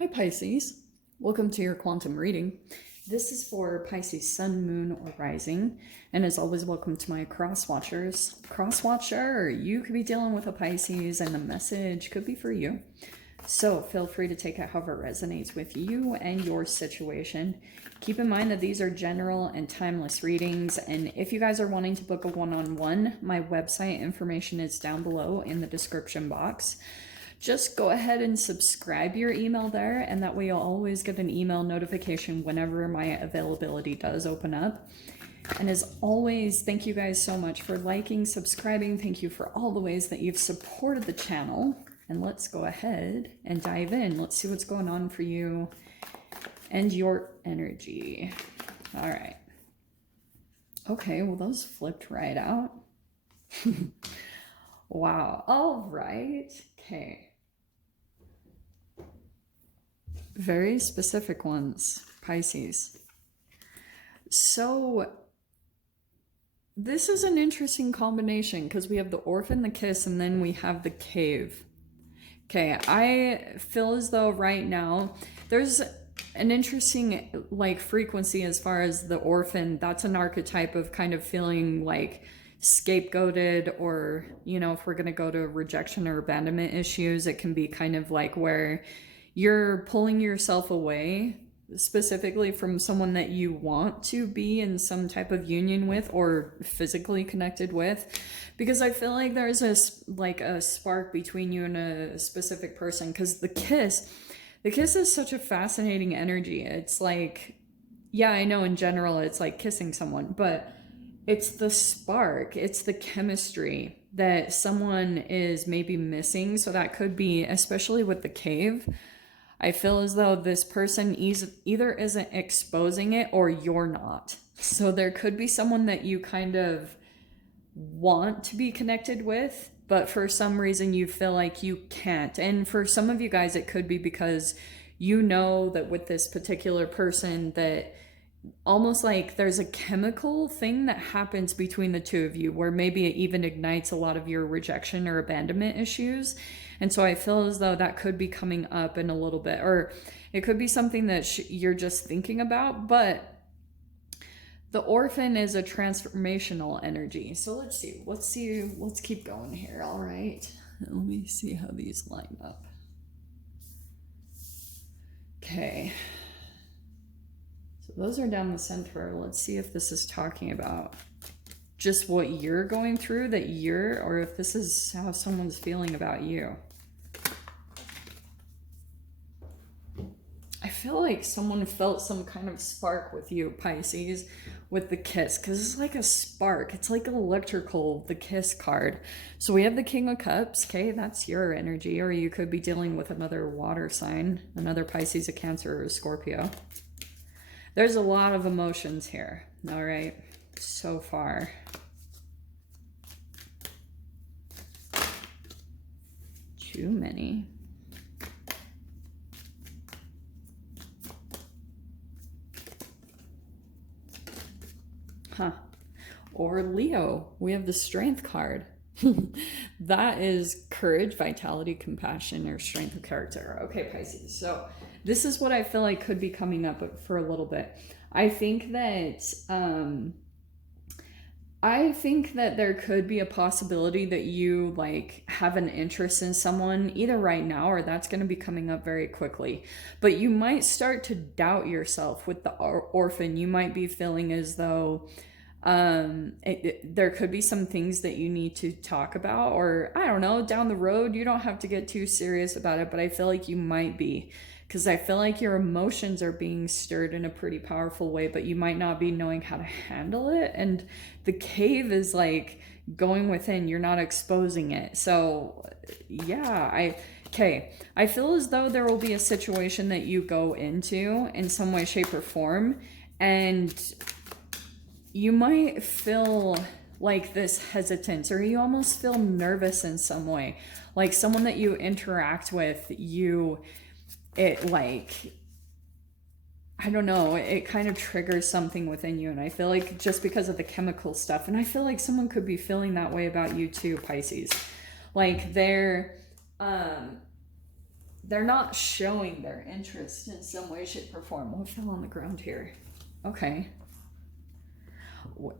Hi Pisces, welcome to your quantum reading. This is for Pisces Sun, Moon, or Rising, and as always, welcome to my cross watchers. Cross watcher, you could be dealing with a Pisces, and the message could be for you. So feel free to take it however it resonates with you and your situation. Keep in mind that these are general and timeless readings, and if you guys are wanting to book a one-on-one, my website information is down below in the description box. Just go ahead and subscribe your email there, and that way you'll always get an email notification whenever my availability does open up. And as always, thank you guys so much for liking, subscribing. Thank you for all the ways that you've supported the channel. And let's go ahead and dive in. Let's see what's going on for you and your energy. All right. Okay, well, those flipped right out. Wow. All right. Okay. Very specific ones, Pisces. So this is an interesting combination because we have the orphan, the kiss, and then we have the cave. Okay, I feel as though right now there's an interesting frequency as far as the orphan. That's an archetype of kind of feeling like scapegoated, or if we're going to go to rejection or abandonment issues, it can be kind of like where you're pulling yourself away specifically from someone that you want to be in some type of union with or physically connected with, because I feel like there's a spark between you and a specific person. Because the kiss is such a fascinating energy. It's like, yeah, I know in general it's like kissing someone, but it's the spark, it's the chemistry that someone is maybe missing. So that could be, especially with the cave, I feel as though this person either isn't exposing it or you're not. So there could be someone that you kind of want to be connected with, but for some reason you feel like you can't. And for some of you guys, it could be because you know that with this particular person that almost like there's a chemical thing that happens between the two of you where maybe it even ignites a lot of your rejection or abandonment issues. And so I feel as though that could be coming up in a little bit, or it could be something that you're just thinking about. But the orphan is a transformational energy. So let's keep going here. All right, let me see how these line up. Okay, so those are down the center. Let's see if this is talking about just what you're going through, or if this is how someone's feeling about you. I feel like someone felt some kind of spark with you, Pisces, with the kiss, because it's like a spark. It's like electrical, the kiss card. So we have the King of Cups. Okay, that's your energy, or you could be dealing with another water sign, another Pisces, a Cancer, or a Scorpio. There's a lot of emotions here, all right, so far. Too many. Or Leo, we have the Strength card. That is courage, vitality, compassion, or strength of character. Okay, Pisces. So this is what I feel like could be coming up for a little bit. I think that there could be a possibility that you have an interest in someone either right now, or that's going to be coming up very quickly. But you might start to doubt yourself with the orphan. You might be feeling as though there could be some things that you need to talk about, or I don't know, down the road. You don't have to get too serious about it, but I feel like you might be, because I feel like your emotions are being stirred in a pretty powerful way, but you might not be knowing how to handle it. And the cave is like going within, you're not exposing it. So yeah, I feel as though there will be a situation that you go into in some way, shape, or form, and you might feel like this hesitance, or you almost feel nervous in some way. Like someone that you interact with, I don't know, it kind of triggers something within you. And I feel like just because of the chemical stuff, and I feel like someone could be feeling that way about you too, Pisces. Like they're they're not showing their interest in some way, shape, or form. What fell on the ground here? Okay.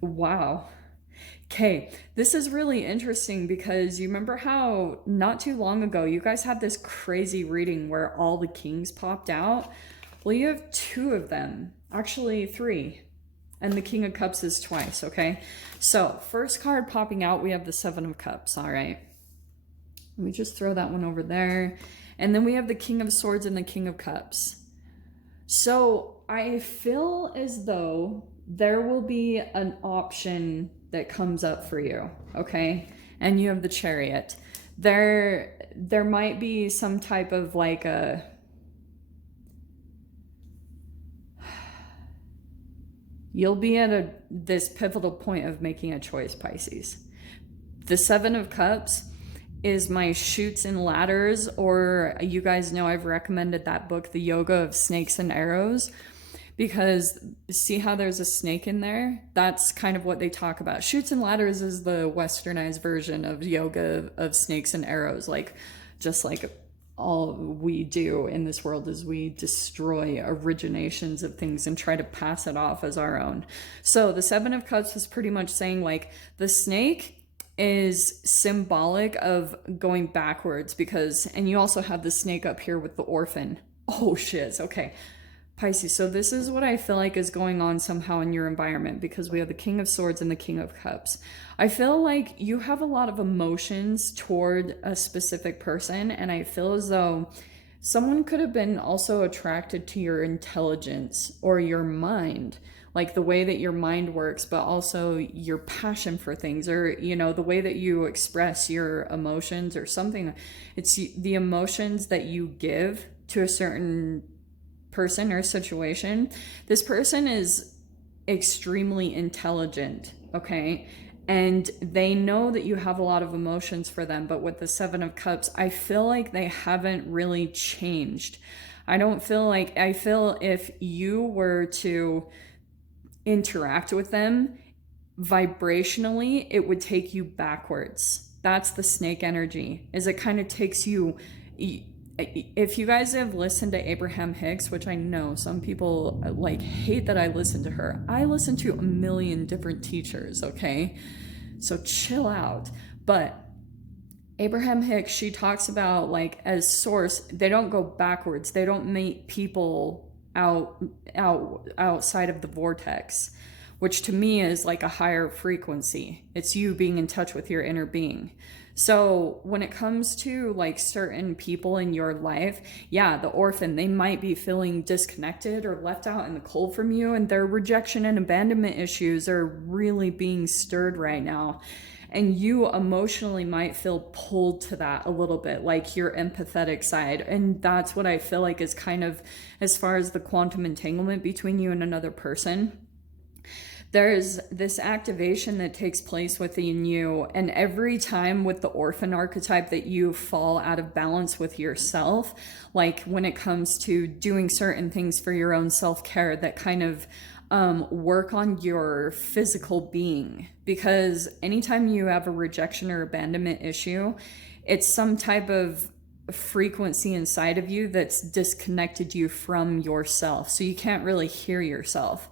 Wow. Okay, this is really interesting because you remember how not too long ago you guys had this crazy reading where all the kings popped out? Well, you have 2 of them, actually 3, and the King of Cups is twice, okay? So, first card popping out, we have the 7 of Cups, all right? Let me just throw that one over there. And then we have the King of Swords and the King of Cups. So, I feel as though there will be an option that comes up for you, okay? And you have the Chariot. There might be some type of like a you'll be at this pivotal point of making a choice, Pisces. The 7 of Cups is my Chutes and Ladders, or you guys know I've recommended that book, The Yoga of Snakes and Arrows, because see how there's a snake in there? That's kind of what they talk about. Chutes and Ladders is the westernized version of yoga of snakes and arrows, like just like all we do in this world is we destroy originations of things and try to pass it off as our own. So the 7 of Cups is pretty much saying like the snake is symbolic of going backwards because, and you also have the snake up here with the orphan. Oh shit, okay. Pisces, so this is what I feel like is going on somehow in your environment because we have the King of Swords and the King of Cups. I feel like you have a lot of emotions toward a specific person, and I feel as though someone could have been also attracted to your intelligence or your mind, like the way that your mind works, but also your passion for things, or, you know, the way that you express your emotions or something. It's the emotions that you give to a certain person or situation. This person is extremely intelligent, okay? And they know that you have a lot of emotions for them, but with the 7 of Cups, I feel like they haven't really changed. I feel if you were to interact with them vibrationally, it would take you backwards. That's the snake energy, is it kind of takes you. If you guys have listened to Abraham Hicks, which I know some people like hate that I listen to her, I listen to a million different teachers, okay? So chill out. But Abraham Hicks, she talks about like as source, they don't go backwards. They don't meet people outside of the vortex, which to me is like a higher frequency. It's you being in touch with your inner being. So when it comes to like certain people in your life, yeah, the orphan, they might be feeling disconnected or left out in the cold from you, and their rejection and abandonment issues are really being stirred right now. And you emotionally might feel pulled to that a little bit, like your empathetic side. And that's what I feel like is kind of, as far as the quantum entanglement between you and another person, there's this activation that takes place within you, and every time with the orphan archetype that you fall out of balance with yourself, like when it comes to doing certain things for your own self-care that kind of work on your physical being, because anytime you have a rejection or abandonment issue, it's some type of frequency inside of you that's disconnected you from yourself, so you can't really hear yourself.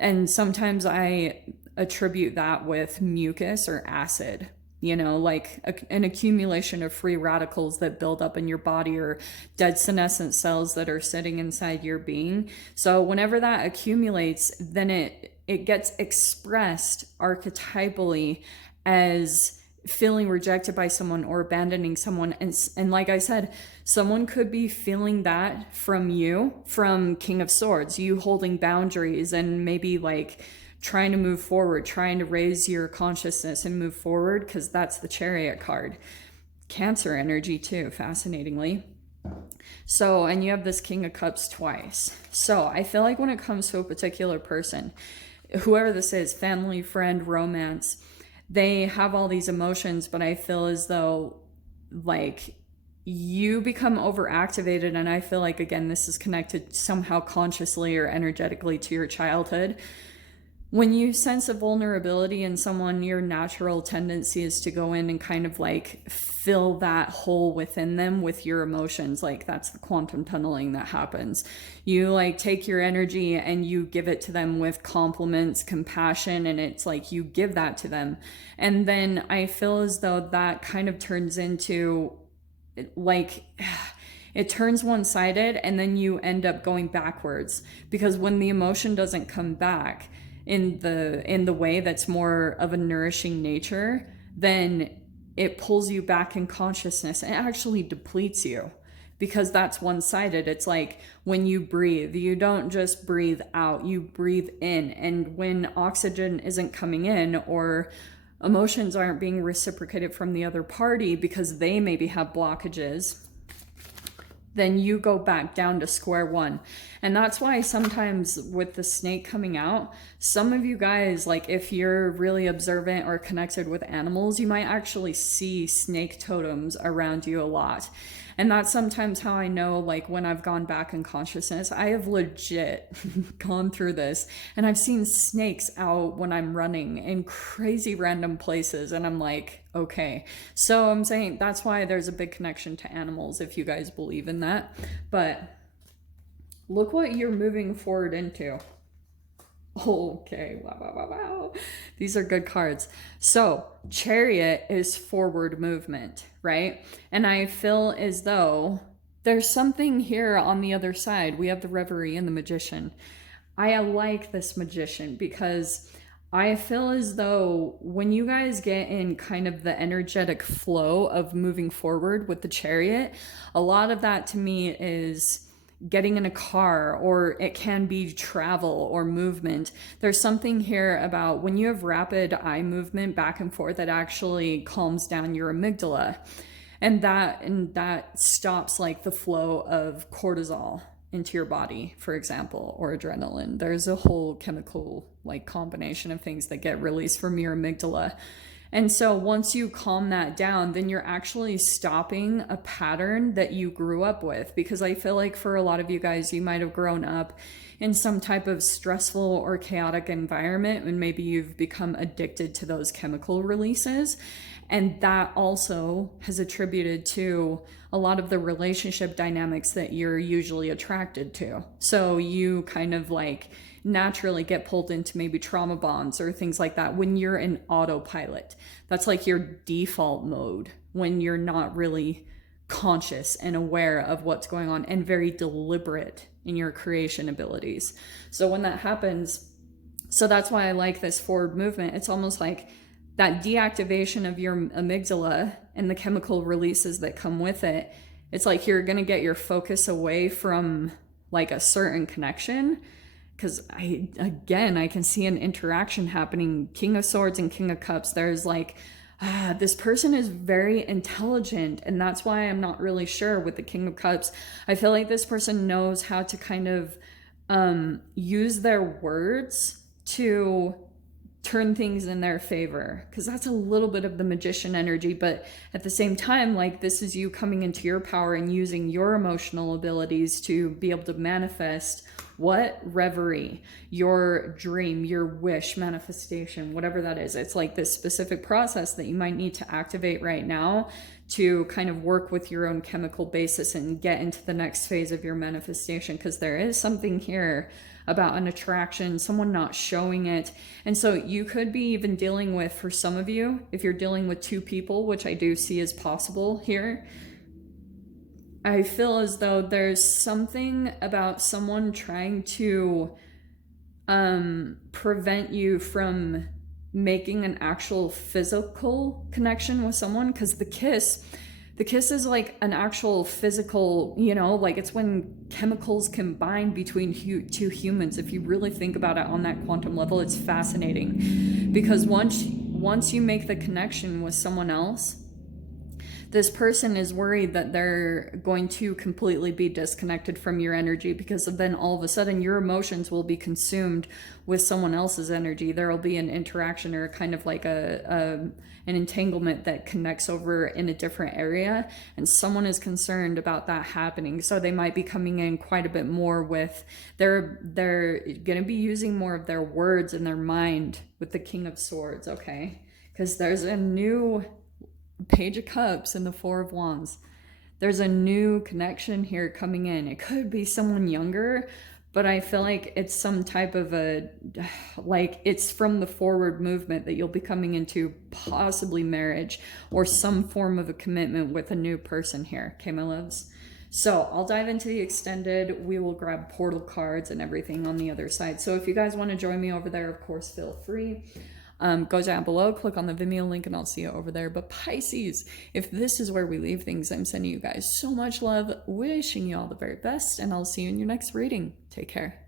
And sometimes I attribute that with mucus or acid, you know, like an accumulation of free radicals that build up in your body, or dead senescent cells that are sitting inside your being. So whenever that accumulates, then it gets expressed archetypally as feeling rejected by someone or abandoning someone. And like I said, someone could be feeling that from you, from King of Swords, you holding boundaries and maybe like trying to move forward, trying to raise your consciousness and move forward, because that's the Chariot card. Cancer energy too, fascinatingly. So, and you have this King of Cups twice. So I feel like when it comes to a particular person, whoever this is, family, friend, romance, they have all these emotions, but I feel as though like you become overactivated. And I feel like, again, this is connected somehow consciously or energetically to your childhood. when you sense a vulnerability in someone, your natural tendency is to go in and kind of like fill that hole within them with your emotions. Like that's the quantum tunneling that happens. You like take your energy and you give it to them with compliments, compassion, and it's like you give that to them. And then I feel as though that kind of turns into like it turns one-sided, and then you end up going backwards, because when the emotion doesn't come back in the way that's more of a nourishing nature, then it pulls you back in consciousness and actually depletes you, because that's one-sided. It's like when you breathe, you don't just breathe out, you breathe in. And when oxygen isn't coming in, or emotions aren't being reciprocated from the other party because they maybe have blockages, then you go back down to square one. And that's why sometimes with the snake coming out, some of you guys, like if you're really observant or connected with animals, you might actually see snake totems around you a lot. And that's sometimes how I know, like when I've gone back in consciousness, I have legit gone through this and I've seen snakes out when I'm running in crazy random places. And I'm like, okay. So I'm saying that's why there's a big connection to animals, if you guys believe in that. But look what you're moving forward into. Okay, wow, wow, wow, wow. These are good cards. So, Chariot is forward movement, right? And I feel as though there's something here on the other side. We have the Reverie and the Magician. I like this Magician because I feel as though when you guys get in kind of the energetic flow of moving forward with the Chariot, a lot of that to me is getting in a car, or it can be travel or movement. There's something here about when you have rapid eye movement back and forth, that actually calms down your amygdala, and that stops like the flow of cortisol into your body, for example, or adrenaline. There's a whole chemical like combination of things that get released from your amygdala. And so once you calm that down, then you're actually stopping a pattern that you grew up with. Because I feel like for a lot of you guys, you might have grown up in some type of stressful or chaotic environment, and maybe you've become addicted to those chemical releases. And that also has attributed to a lot of the relationship dynamics that you're usually attracted to. So you kind of like naturally get pulled into maybe trauma bonds or things like that when you're in autopilot. That's like your default mode when you're not really conscious and aware of what's going on and very deliberate in your creation abilities. So when that happens, so that's why I like this forward movement. It's almost like that deactivation of your amygdala and the chemical releases that come with it. It's like you're going to get your focus away from like a certain connection. Because I can see an interaction happening. King of Swords and King of Cups. There's like, this person is very intelligent. And that's why I'm not really sure with the King of Cups. I feel like this person knows how to kind of use their words to turn things in their favor, because that's a little bit of the Magician energy. But at the same time, like this is you coming into your power and using your emotional abilities to be able to manifest what? Reverie, your dream, your wish, manifestation, whatever that is. It's like this specific process that you might need to activate right now to kind of work with your own chemical basis and get into the next phase of your manifestation, because there is something here about an attraction, someone not showing it. And so you could be even dealing with, for some of you, if you're dealing with two people, which I do see as possible here, I feel as though there's something about someone trying to prevent you from making an actual physical connection with someone, because the kiss is like an actual physical, like it's when chemicals combine between two humans. If you really think about it on that quantum level, it's fascinating, because once you make the connection with someone else, This person is worried that they're going to completely be disconnected from your energy, because then all of a sudden your emotions will be consumed with someone else's energy. There will be an interaction or kind of like an entanglement that connects over in a different area, and someone is concerned about that happening. So they might be coming in quite a bit more with they're going to be using more of their words and their mind with the King of Swords, okay? Because there's a new Page of Cups and the Four of Wands. There's a new connection here coming in. It could be someone younger, but I feel like it's some type of like it's from the forward movement that you'll be coming into possibly marriage or some form of a commitment with a new person here, okay, my loves? So I'll dive into the extended. We will grab portal cards and everything on the other side. So if you guys want to join me over there, of course, feel free. Go down below, click on the Vimeo link, and I'll see you over there. But Pisces, if this is where we leave things, I'm sending you guys so much love, wishing you all the very best, and I'll see you in your next reading. Take care.